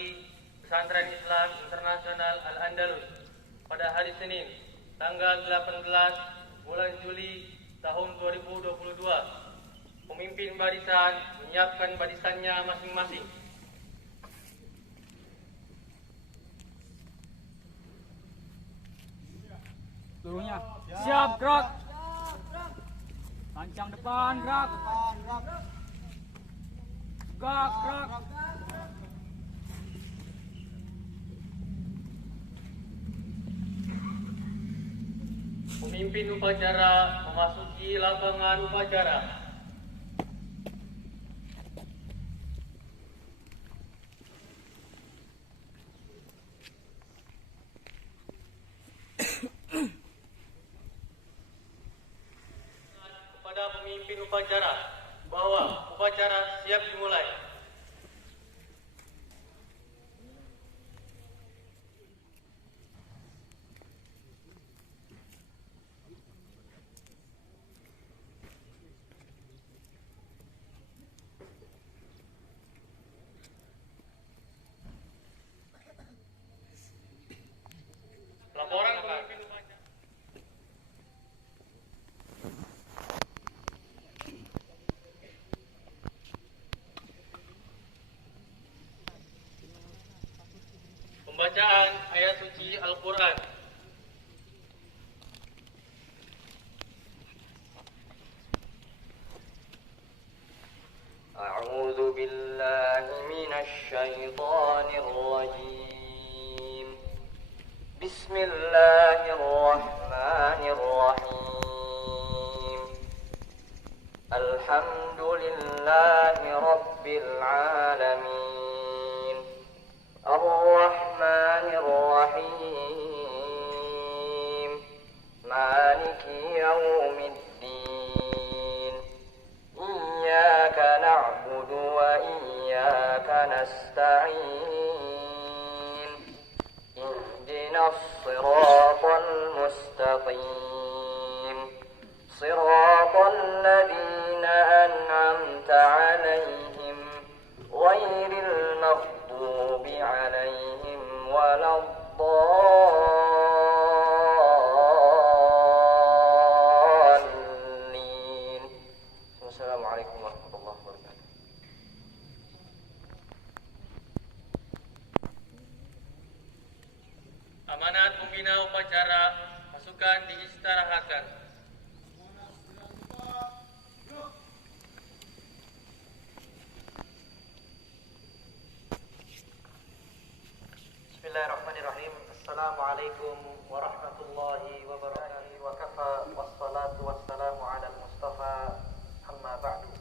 bagi Pesantren Islam Internasional Al-Andalus pada hari Senin, tanggal 18 bulan Juli tahun 2022. Pemimpin barisan menyiapkan barisannya masing-masing. Seluruhnya siap, gerak. Lancang depan, gerak. Gerak, gerak. Pemimpin upacara memasuki lapangan upacara. Kepada pemimpin upacara bahwa upacara siap dimulai. Laporan pemimpin upacara. Pembacaan ayat suci Al-Quran. أعوذ بالله من الشيطان الرجيم بسم الله الرحمن الرحيم الحمد لله رب العالمين الرحمن الرحيم مالك يوم الدين إياك نعبد وإياك نستعين اهدنا الصراط المستقيم صراط الذين أنعمت عليهم غير المغضوب عليهم ولا الضالين. السلام عليكم ورحمة الله وبركاته. Amanat pembina upacara pasukan diistirahatkan. Bismillahirrahmanirrahim. Assalamualaikum warahmatullahi wabarakatuh. Wa kafa wassalatu wassalamu ala al-mustafa amma ba'du.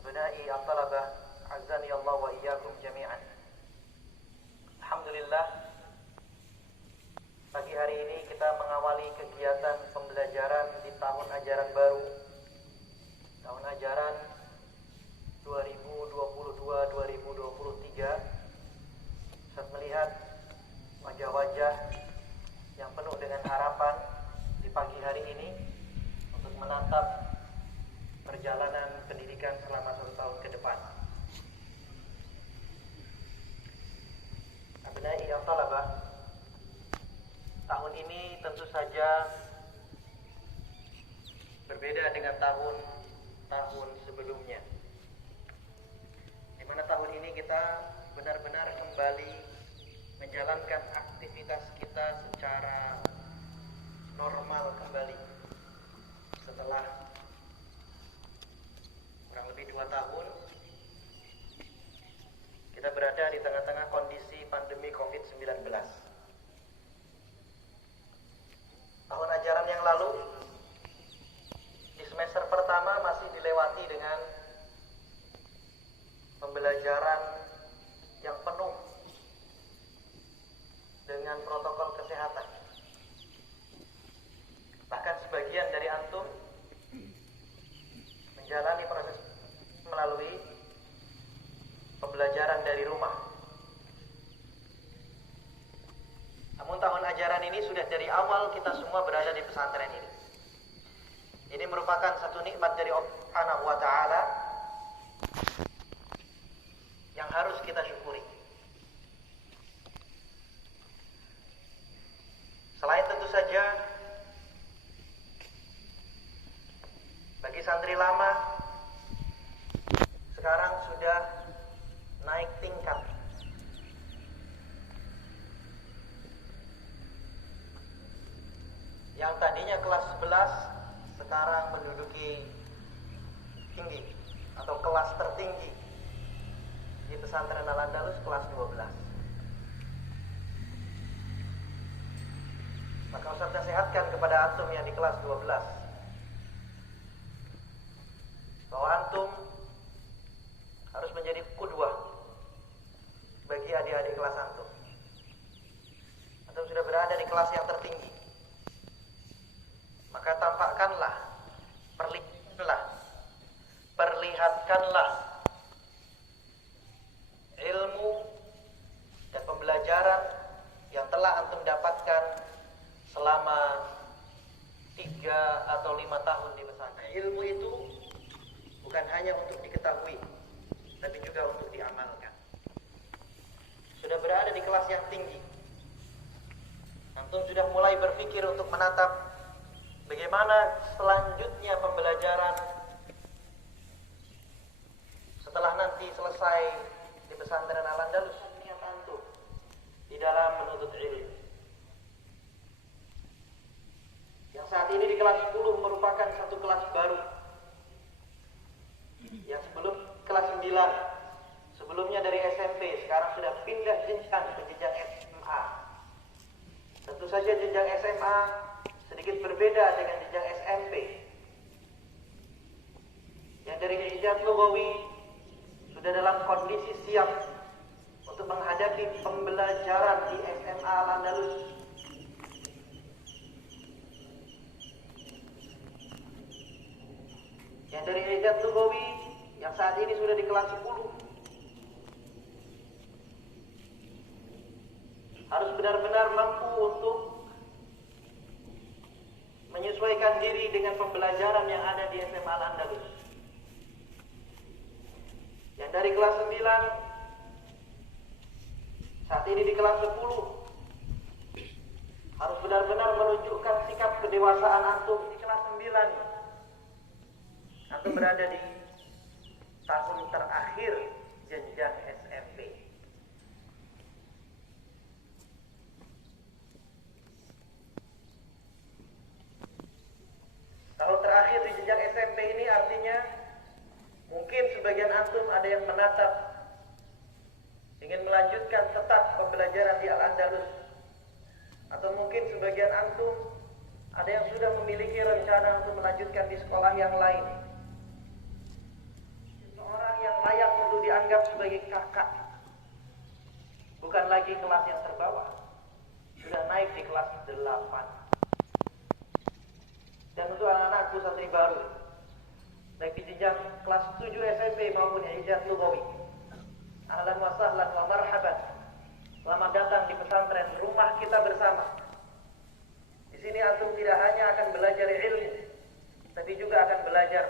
Abnai at-talabah, azani Allah wa iyyakum jami'an. Alhamdulillah, pagi hari ini kita mengawali kegiatan pembelajaran di tahun ajaran baru, tahun ajaran 2022-2023. Saat melihat wajah-wajah yang penuh dengan harapan di pagi hari ini untuk menatap perjalanan pendidikan selama 1 tahun ke depan. Abnai at-talabah, tahun ini tentu saja berbeda dengan tahun-tahun sebelumnya, di mana tahun ini kita benar-benar kembali menjalankan aktivitas kita secara normal kembali setelah kurang lebih 2 tahun kita berada di tengah-tengah kondisi pandemi COVID-19. Tahun ajaran yang lalu di semester pertama masih dilewati dengan pembelajaran yang penuh dengan protokol kesehatan. Bahkan sebagian dari antum menjalani proses melalui pembelajaran dari rumah. Namun tahun ajaran ini sudah dari awal kita semua berada di pesantren ini. Ini merupakan satu nikmat dari Allah Subhanahu wa Ta'ala yang harus kita santri lama sekarang sudah naik tingkat. Yang tadinya kelas 11 sekarang menduduki tinggi atau kelas tertinggi di pesantren Al-Andalus, kelas 12. Maka Ustaz nasihatkan kepada antum yang di kelas 12 bahwa antum harus menjadi qudwah bagi adik-adik kelas antum. Antum sudah berada di kelas yang tertinggi, maka tampakkanlah, perlihatkanlah ilmu dan pembelajaran yang telah antum dapatkan selama 3 atau 5 tahun di pesantren. Ilmu itu bukan hanya untuk diketahui, tapi juga untuk diamalkan. Sudah berada di kelas yang tinggi, antum sudah mulai berpikir untuk menatap bagaimana selanjutnya pembelajaran setelah nanti selesai di pesantren Al-Andalus. Niat antum di dalam menuntut ilmu. Yang saat ini di kelas 10 merupakan satu kelas baru. Yang sebelum kelas 9, sebelumnya dari SMP, sekarang sudah pindah jenjang ke jenjang SMA. Tentu saja jenjang SMA sedikit berbeda dengan jenjang SMP. Yang dari jenjang lugawi sudah dalam kondisi siap untuk menghadapi pembelajaran di SMA Al-Andalus. Yang dari jenjang lugawi yang saat ini sudah di kelas 10 harus benar-benar mampu untuk menyesuaikan diri dengan pembelajaran yang ada di SMA Al-Andalus. Yang dari kelas 9 saat ini di kelas 10 harus benar-benar menunjukkan sikap kedewasaan antum. Di kelas 9 antum berada di tahun terakhir jenjang SMP. Tahun terakhir di jenjang SMP ini artinya mungkin sebagian antum ada yang menatap ingin melanjutkan tetap pembelajaran di Al-Andalus, atau mungkin sebagian antum ada yang sudah memiliki rencana untuk melanjutkan di sekolah yang lain. Seorang yang layak untuk dianggap sebagai kakak, bukan lagi kelas yang terbawah, sudah naik di kelas 8. Dan untuk anak-anakku santri baru, baik di jenjang kelas 7 SMP maupun jenjang lugawi, ahlan wa sahlan wa marhaban. Selamat datang di pesantren rumah kita bersama. Di sini antum tidak hanya akan belajar ilmu, tapi juga akan belajar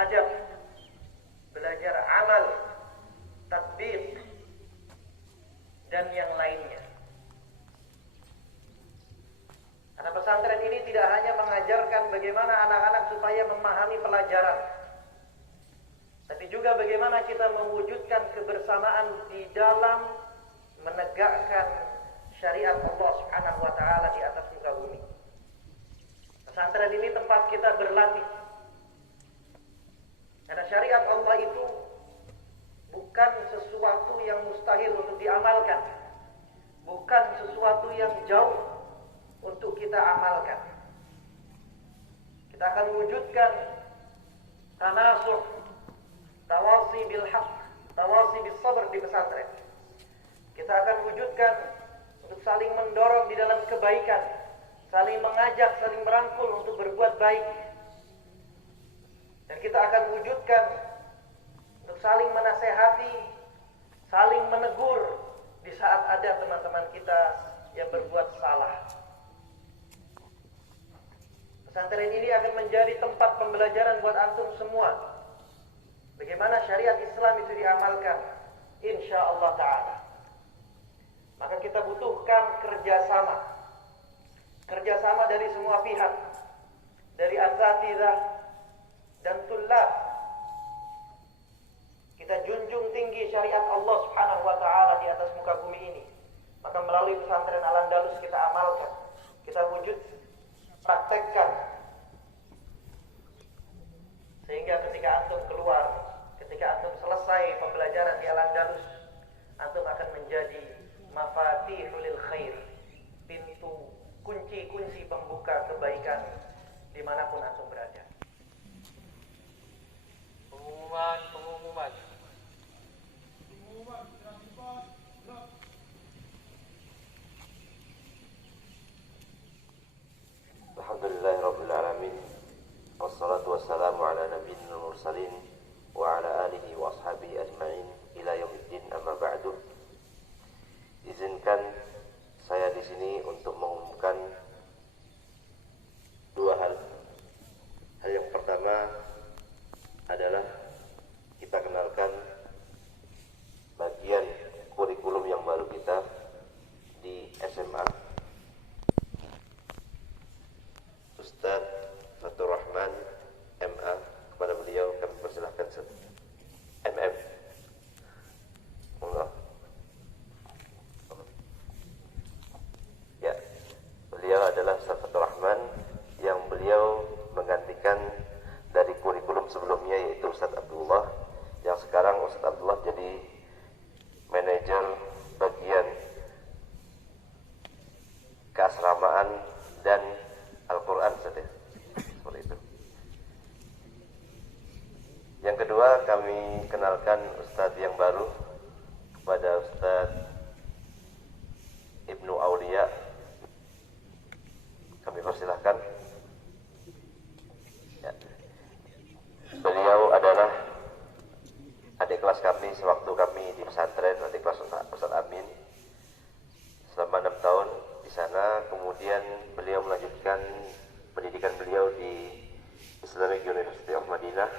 adab, belajar amal, tatbiq, dan yang lainnya. Karena pesantren ini tidak hanya mengajarkan bagaimana anak-anak supaya memahami pelajaran, tapi juga bagaimana kita mewujudkan kebersamaan di dalam menegakkan syariat Allah Subhanahu wa taala di atas muka bumi. Pesantren ini tempat kita berlatih. Karena syariat Allah itu bukan sesuatu yang mustahil untuk diamalkan, bukan sesuatu yang jauh untuk kita amalkan. Kita akan wujudkan tanasuh, tawasi bil haq, tawasi bis sabr di pesantren. Kita akan wujudkan untuk saling mendorong di dalam kebaikan, saling mengajak, saling merangkul untuk berbuat baik. Dan kita akan wujudkan untuk saling menasehati, saling menegur di saat ada teman-teman kita yang berbuat salah. Pesantren ini akan menjadi tempat pembelajaran buat antum semua. Bagaimana syariat Islam itu diamalkan, insya Allah ta'ala. Maka kita butuhkan kerjasama. Kerjasama dari semua pihak. Dari asatidzah, tinggi syariat Allah Subhanahu wa taala di atas muka bumi ini. Maka melalui pesantren Al-Andalus kita amalkan, kita wujud praktekkan. Sehingga ketika antum keluar, ketika antum selesai pembelajaran di Al-Andalus, antum akan menjadi mafatihul khair, pintu kunci-kunci pembuka kebaikan dimanapun antum berada. Pengumuman. Alhamdulillahirabbil alamin. Wassalatu wassalamu ala nabiyil mursalin wa ala alihi wa ashabihi ajma'in ila yaumiddin, amma ba'du. Izinkan saya di sini untuk mengumumkan dua hal. Hal yang pertama adalah kita kenalkan bagian kurikulum yang baru kita di SMA. Ustadz Fatur Rahman MA, kepada beliau kami persilahkan MM. Monggo. Ya, beliau adalah Ustadz Fatur Rahman yang beliau menggantikan dari kurikulum sebelumnya, yaitu Ustadz Abdullah, yang sekarang Ustadz Abdullah jadi manajer bagian keasramaan dan Al-Quran saja. Seperti itu. Yang kedua, kami kenalkan Ustadz yang baru kepada Ustadz Ibnu Aulia. Kami persilahkan. Ya. Beliau adalah adik kelas kami sewaktu kami di pesantren, adik kelas Ustadz Amin. Selama 6 tahun di sana, kemudian beliau melanjutkan pendidikan beliau di Islamic University of Madinah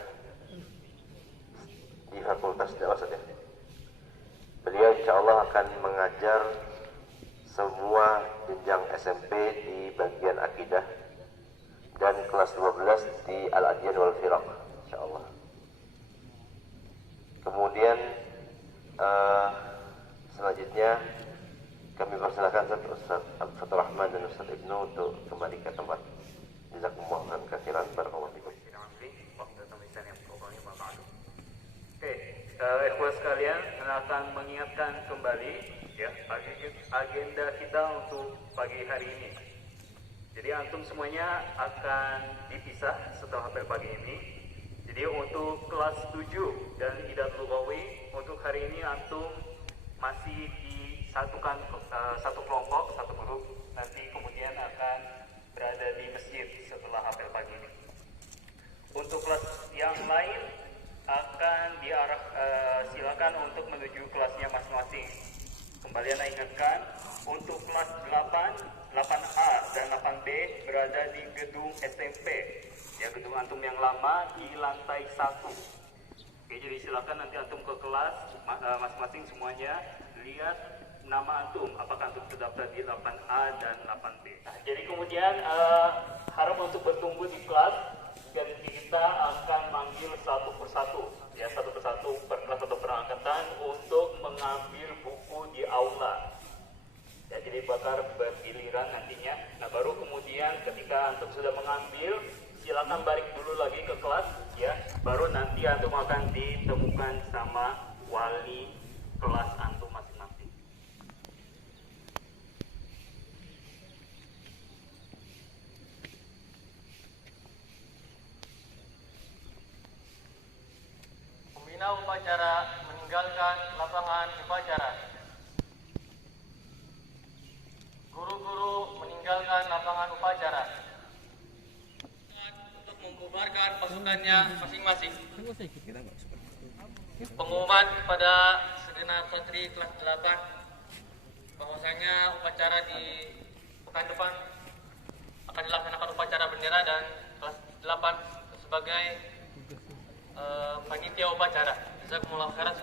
di Fakultas Dakwah saja. Beliau insya Allah akan mengajar semua jenjang SMP di bagian akidah dan kelas 12 di Al-Adyan wal Firaq, insya Allah. Kemudian selanjutnya kami persilakan Ustaz Fatur Rahman dan Ustaz Ibnu untuk kembali ke tempat. Jazakumullah khairan, barakallahu fikum. Oke, ikhwan sekalian, saya akan mengingatkan kembali ya agenda kita untuk pagi hari ini. Jadi antum semuanya akan dipisah setelah apel pagi ini. Jadi untuk kelas 7 dan Idad Lughawi untuk hari ini antum masih disatukan satu kelompok, satu grup. Nanti kemudian akan berada di masjid setelah apel pagi ini. Untuk kelas yang lain akan silakan untuk menuju kelasnya masing-masing. Kembali saya ingatkan, untuk kelas 8A dan 8B berada di gedung SMP, ya gedung antum yang lama di lantai 1. Oke, jadi silakan nanti antum ke kelas masing-masing semuanya lihat nama antum, apakah antum terdaftar di 8A dan 8B. Nah, jadi kemudian harap untuk bertunggu di kelas dan kita akan manggil satu persatu, ya satu persatu per kelas atau per angkatan untuk mengambil buku di aula. Ya, jadi bakal bergiliran nantinya. Nah, baru kemudian ketika antum sudah mengambil, silakan balik dulu lagi ke kelas, ya. Baru nanti antum akan ditemukan sama wali kelas antum masing-masing. Pembina upacara meninggalkan lapangan upacara. Guru-guru meninggalkan lapangan upacara untuk membubarkan pasukannya masing-masing. Pengumuman kepada segenap santri kelas 8 bahwasanya upacara di pekan depan akan dilaksanakan upacara bendera, dan kelas 8 sebagai panitia upacara. Jazakumullah khairan.